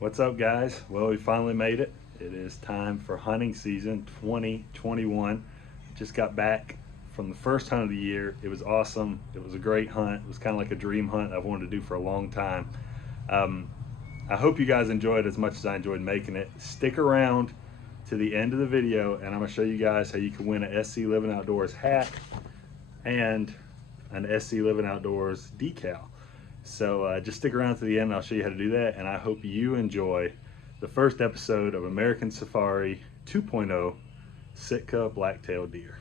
What's up, guys? Well, we finally made it. It is time for hunting season 2021. Just got back from the first hunt of the year. It was awesome. It was a great hunt. It was kind of like a dream hunt I've wanted to do for a long time. Um, I hope you guys enjoyed it as much as I enjoyed making it. Stick around to the end of the video, and I'm going to show you guys how you can win a SC Living Outdoors hat and an SC Living Outdoors decal. So just stick around to the end. I'll show you how to do that. And I hope you enjoy the first episode of American Safari 2.0 Sitka Blacktail Deer.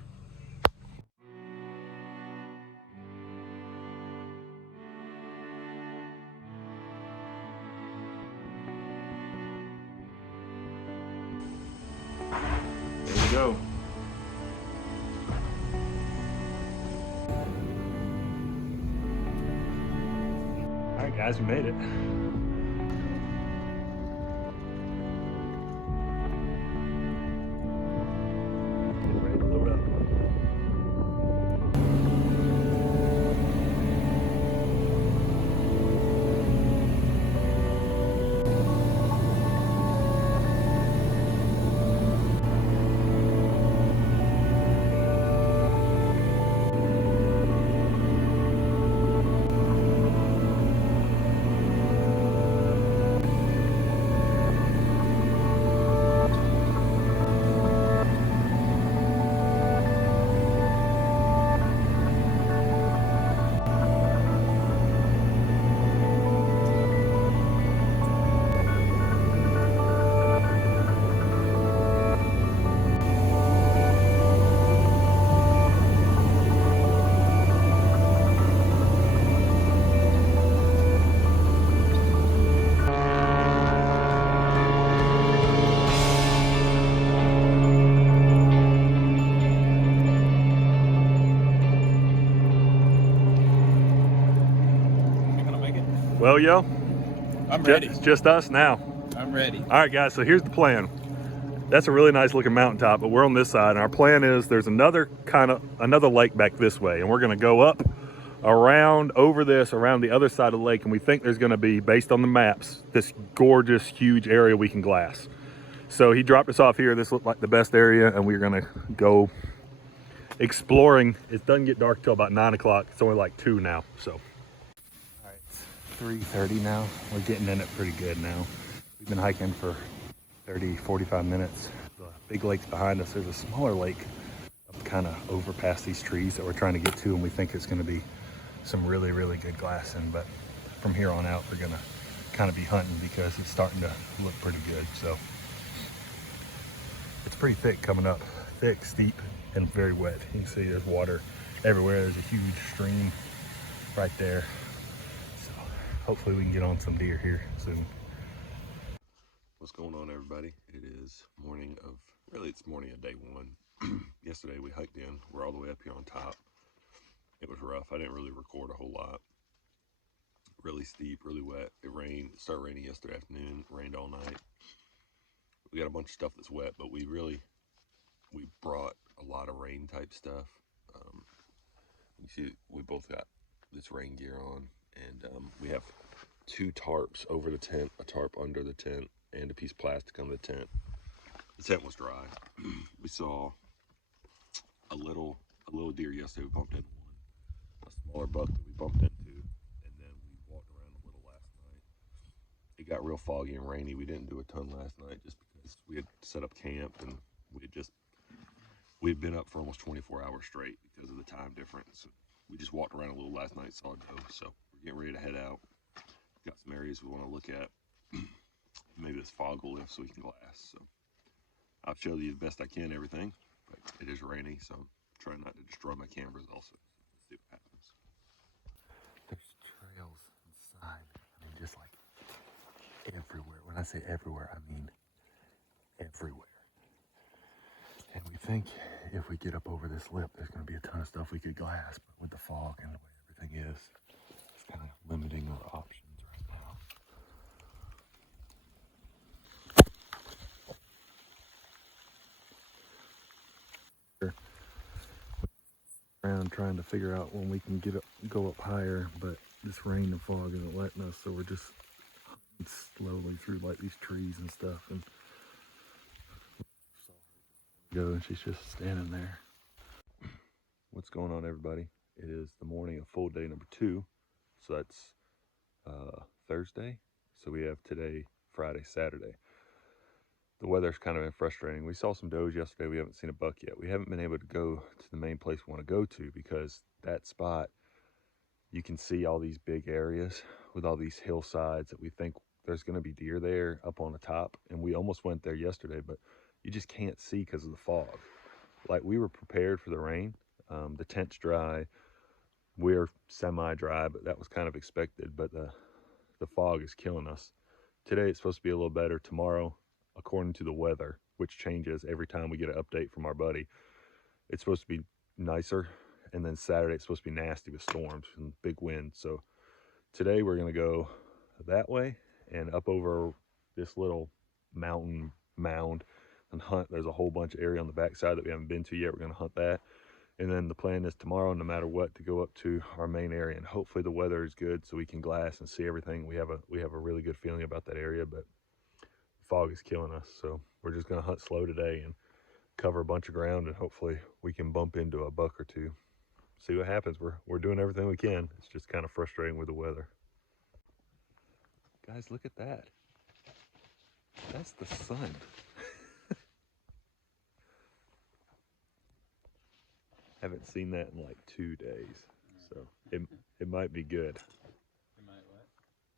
There we go. All right, guys, we made it. Well, yo, I'm ready. It's just us now. I'm ready. All right, guys, so here's the plan. That's a really nice looking mountaintop, but we're on this side, and our plan is there's another lake back this way, and we're gonna go up around around the other side of the lake, and we think there's gonna be, based on the maps, this gorgeous, huge area we can glass. So he dropped us off here. This looked like the best area, and we're gonna go exploring. It doesn't get dark till about 9 o'clock. It's only like 2 now, so. All right, it's 3:30 now. We're getting in it pretty good now. We've been hiking for 30, 45 minutes. The big lake's behind us. There's a smaller lake up kind of over past these trees that we're trying to get to, and we think it's going to be some really, really good glassing. But from here on out, we're going to kind of be hunting because it's starting to look pretty good. So it's pretty thick coming up. Thick, steep, and very wet. You can see there's water everywhere. There's a huge stream right there. So hopefully we can get on some deer here soon. What's going on, everybody? It is morning of day one. Yesterday we hiked in. We're all the way up here on top. It was rough. I didn't really record a whole lot. Really steep, really wet. It rained. It started raining yesterday afternoon. Rained all night. We got a bunch of stuff that's wet, but we brought a lot of rain type stuff. You see, we both got this rain gear on, and we have 2 tarps over the tent, a tarp under the tent, and a piece of plastic on the tent. The tent was dry. We saw a little deer yesterday. We bumped into one, a smaller buck that we bumped into, and then we walked around a little last night. It got real foggy and rainy. We didn't do a ton last night just because we had set up camp, and we'd been up for almost 24 hours straight because of the time difference. We just walked around a little last night, saw a doe, so we're getting ready to head out. Got some areas we want to look at. Maybe this fog will lift so we can glass. So I'll show you the best I can everything, but it is rainy, so I'm trying not to destroy my cameras also. Let's see what happens. There's trails inside. I mean, just like everywhere. When I say everywhere, I mean everywhere. And we think if we get up over this lip, there's going to be a ton of stuff we could glass, but with the fog and the way everything is, it's kind of limiting our options right now. Around trying to figure out when we can go up higher, but this rain and fog isn't letting us, so we're just slowly through like these trees and stuff, and go, and she's just standing there. What's going on, everybody? It is the morning of full day number 2. So that's Thursday. So we have today, Friday, Saturday. The weather's kind of been frustrating. We saw some does yesterday. We haven't seen a buck yet. We haven't been able to go to the main place we want to go to because that spot, you can see all these big areas with all these hillsides that we think there's going to be deer there up on the top. And we almost went there yesterday, but you just can't see because of the fog. Like, we were prepared for the rain. The tent's dry. We're semi-dry, but that was kind of expected. But the fog is killing us. Today it's supposed to be a little better. Tomorrow, according to the weather, which changes every time we get an update from our buddy, it's supposed to be nicer. And then Saturday it's supposed to be nasty with storms and big winds. So today we're going to go that way and up over this little mountain mound and hunt. There's a whole bunch of area on the backside that we haven't been to yet. We're going to hunt that. And then the plan is tomorrow, no matter what, to go up to our main area, and hopefully the weather is good so we can glass and see everything. We have a really good feeling about that area, but the fog is killing us. So we're just going to hunt slow today and cover a bunch of ground, and hopefully we can bump into a buck or two. See what happens. We're doing everything we can. It's just kind of frustrating with the weather. Guys, look at that. That's the sun. Haven't seen that in like 2 days, so it might be good. You might what?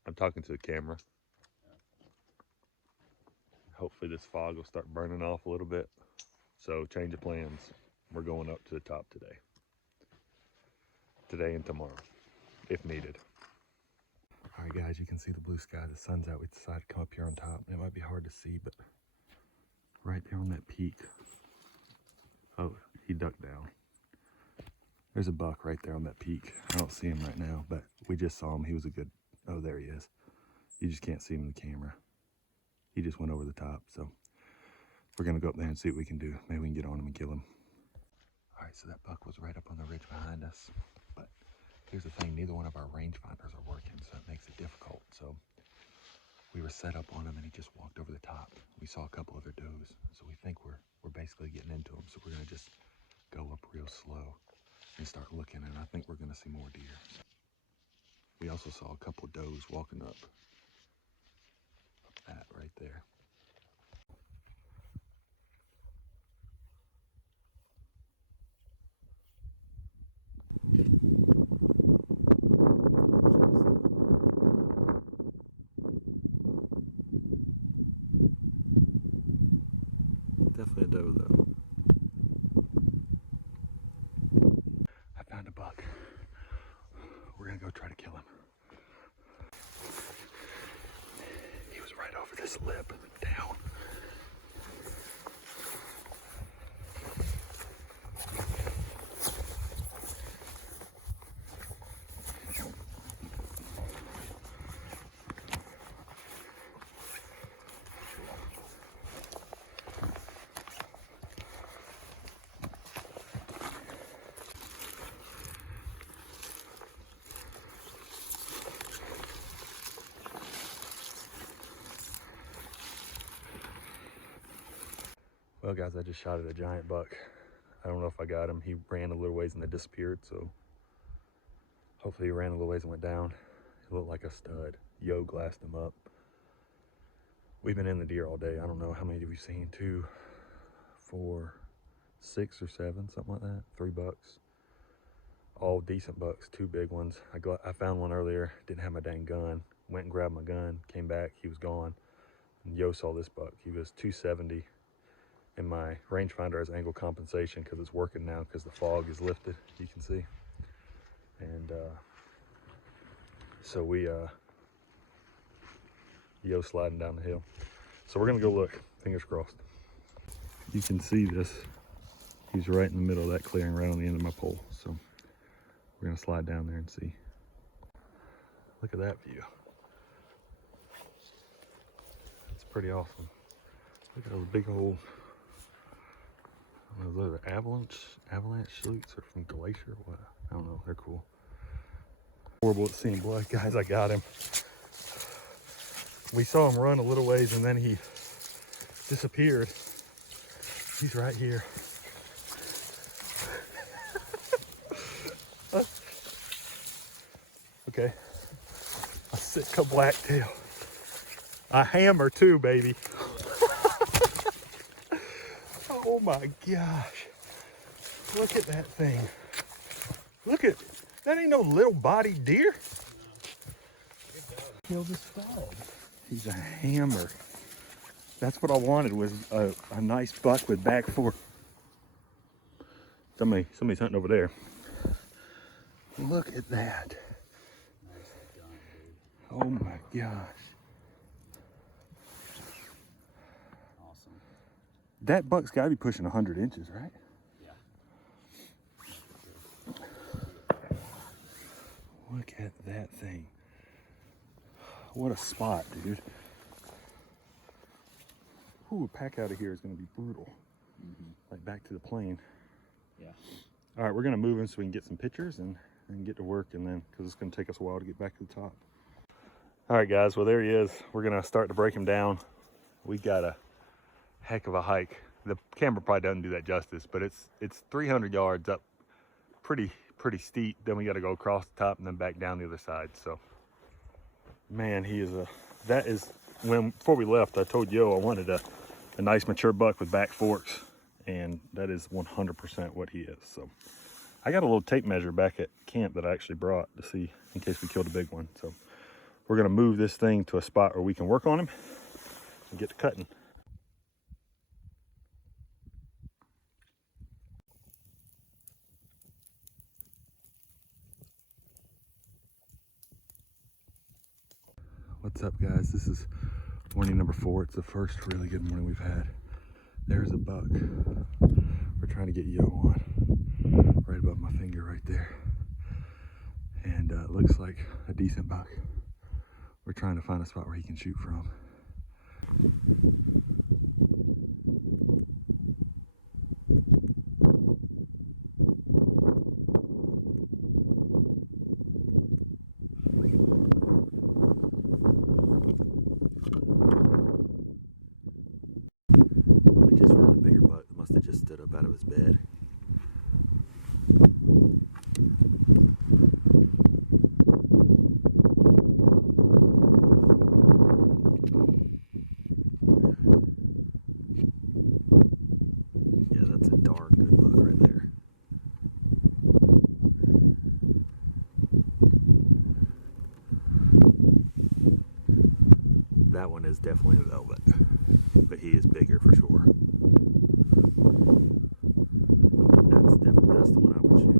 I'm talking to the camera. Hopefully this fog will start burning off a little bit. So change of plans. We're going up to the top today and tomorrow, if needed. All right, guys, you can see the blue sky. The sun's out. We decided to come up here on top, and it might be hard to see, but right there on that peak. Oh, he ducked down. There's a buck right there on that peak. I don't see him right now, but we just saw him. He was a good, oh, there he is. You just can't see him in the camera. He just went over the top, so we're gonna go up there and see what we can do. Maybe we can get on him and kill him. All right, so that buck was right up on the ridge behind us, but here's the thing, neither one of our rangefinders are working, so it makes it difficult. So we were set up on him and he just walked over the top. We saw a couple other does, so we think we're basically getting into him. So we're gonna just go up real slow and start looking, and I think we're gonna see more deer. We also saw a couple of does walking up that right there. Definitely a doe though. I found a buck. We're gonna go try to kill him. He was right over this lip down. Well, guys, I just shot at a giant buck. I don't know if I got him. He ran a little ways and then disappeared, so hopefully he ran a little ways and went down. He looked like a stud. Yo glassed him up. We've been in the deer all day. I don't know how many have you seen? 2, 4, 6 or 7, something like that. 3 bucks. All decent bucks, 2 big ones. I found one earlier, didn't have my dang gun. Went and grabbed my gun, came back, he was gone. And Yo saw this buck. He was 270. And my rangefinder has angle compensation because it's working now because the fog is lifted, you can see. And so we, Yo sliding down the hill. So we're gonna go look, fingers crossed. You can see this. He's right in the middle of that clearing, right on the end of my pole. So we're gonna slide down there and see. Look at that view. It's pretty awesome. Look at those big old, those are avalanche sloots or from glacier. What? I don't know. They're cool. Horrible at seeing blood, guys. I got him. We saw him run a little ways and then he disappeared. He's right here. Okay, a Sitka Blacktail. A hammer too, baby. Oh my gosh. Look at that thing. Look at, that ain't no little body deer. No. Good job. Kill the stud. He's a hammer. That's what I wanted, was a nice buck with back four. Somebody's hunting over there. Look at that. Nicely done, dude. Oh my gosh. Awesome. That buck's gotta be pushing 100 inches, right? Yeah. Look at that thing. What a spot, dude. Ooh, a pack out of here is gonna be brutal. Like back to the plane. Yeah. All right, we're gonna move in so we can get some pictures and get to work, and then, because it's gonna take us a while to get back to the top. All right, guys, well, there he is. We're gonna start to break him down. We got a heck of a hike. The camera probably doesn't do that justice, but it's 300 yards up, pretty steep. Then we gotta go across the top and then back down the other side. So, man, before we left, I told Yo I wanted a nice mature buck with back forks, and that is 100% what he is. So I got a little tape measure back at camp that I actually brought to see in case we killed a big one. So we're gonna move this thing to a spot where we can work on him and get to cutting. What's up, guys? This is morning number 4. It's the first really good morning we've had. There's a buck. We're trying to get Yo on right above my finger right there. And it looks like a decent buck. We're trying to find a spot where he can shoot from. We just found a bigger buck. Must have just stood up out of his bed. Yeah, that's a darn good buck right there. That one is definitely a velvet, but he is bigger for sure. That's the one I would shoot.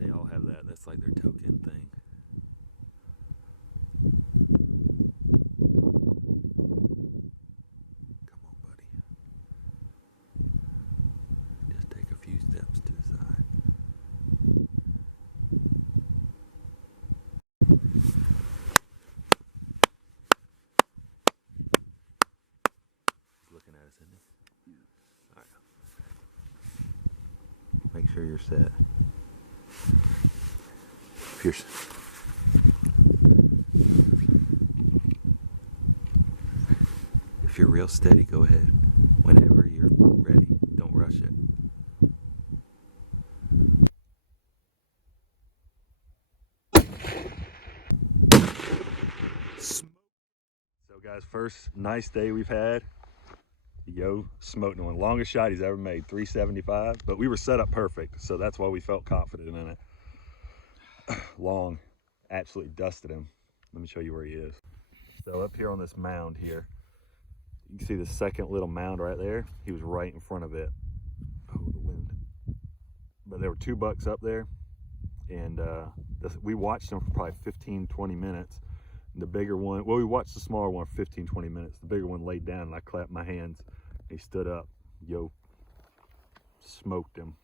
They all have that. That's like their token thing. Come on, buddy. Just take a few steps to the side. He's looking at us, isn't he? All right. Make sure you're set. Pierce. If you're real steady, go ahead. Whenever you're ready, don't rush it. So guys, first nice day we've had. Yo smoked one. Longest shot he's ever made, 375. But we were set up perfect, so that's why we felt confident in it. Long, absolutely dusted him. Let me show you where he is. So up here on this mound here, you can see the second little mound right there. He was right in front of it. Oh, the wind. But there were 2 bucks up there, and we watched them for probably 15-20 minutes. And the bigger one, well, we watched the smaller one for 15-20 minutes. The bigger one laid down, and I clapped my hands. He stood up. Yo smoked him.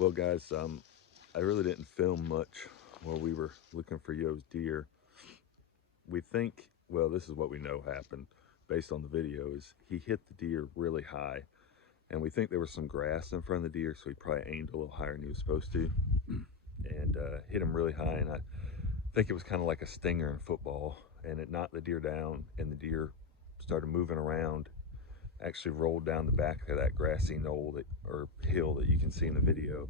Well, guys, I really didn't film much while we were looking for Yo's deer. We think, well, this is what we know happened based on the video, is he hit the deer really high. And we think there was some grass in front of the deer, so he probably aimed a little higher than he was supposed to and hit him really high. And I think it was kind of like a stinger in football, and it knocked the deer down, and the deer started moving around, actually rolled down the back of that grassy knoll or hill that you can see in the video,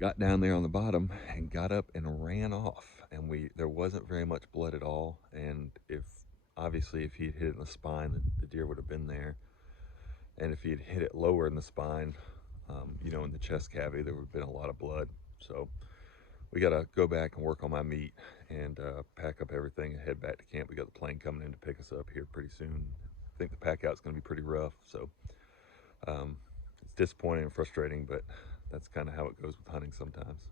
got down there on the bottom and got up and ran off. And there wasn't very much blood at all, and obviously if he had hit it in the spine, the deer would have been there. And if he had hit it lower in the spine, you know, in the chest cavity, there would have been a lot of blood. So we got to go back and work on my meat and pack up everything and head back to camp. We got the plane coming in to pick us up here pretty soon. I think the pack out's going to be pretty rough. So it's disappointing and frustrating, but that's kind of how it goes with hunting sometimes.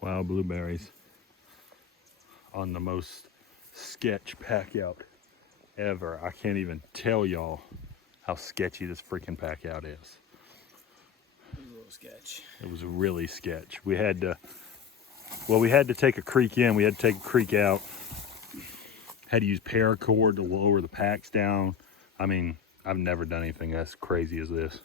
Wild blueberries on the most sketch pack out ever. I can't even tell y'all how sketchy this freaking pack out is. It was a little sketch. It was really sketch. We had to take a creek in, we had to take a creek out. Had to use paracord to lower the packs down. I mean, I've never done anything as crazy as this.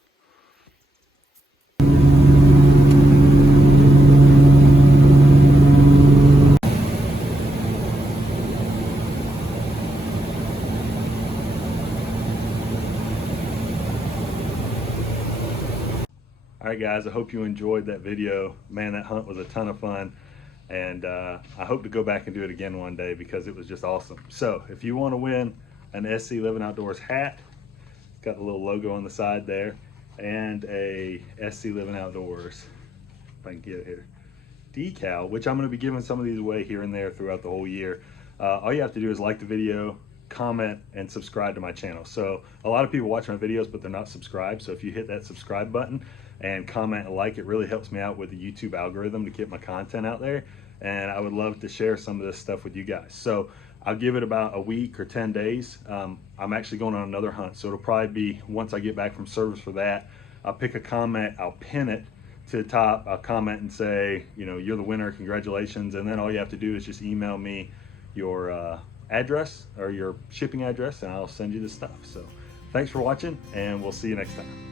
All right, guys, I hope you enjoyed that video. Man, that hunt was a ton of fun. And I hope to go back and do it again one day because it was just awesome. So if you want to win an SC Living Outdoors hat, got the little logo on the side there, and a SC Living Outdoors, if I can get it here, decal, which I'm going to be giving some of these away here and there throughout the whole year. All you have to do is like the video, comment, and subscribe to my channel. So a lot of people watch my videos, but they're not subscribed. So if you hit that subscribe button and comment and like, it really helps me out with the YouTube algorithm to get my content out there. And I would love to share some of this stuff with you guys. So I'll give it about a week or 10 days. I'm actually going on another hunt. So it'll probably be once I get back from service for that, I'll pick a comment, I'll pin it to the top, I'll comment and say, you know, you're the winner, congratulations. And then all you have to do is just email me your address or your shipping address, and I'll send you the stuff. So thanks for watching, and we'll see you next time.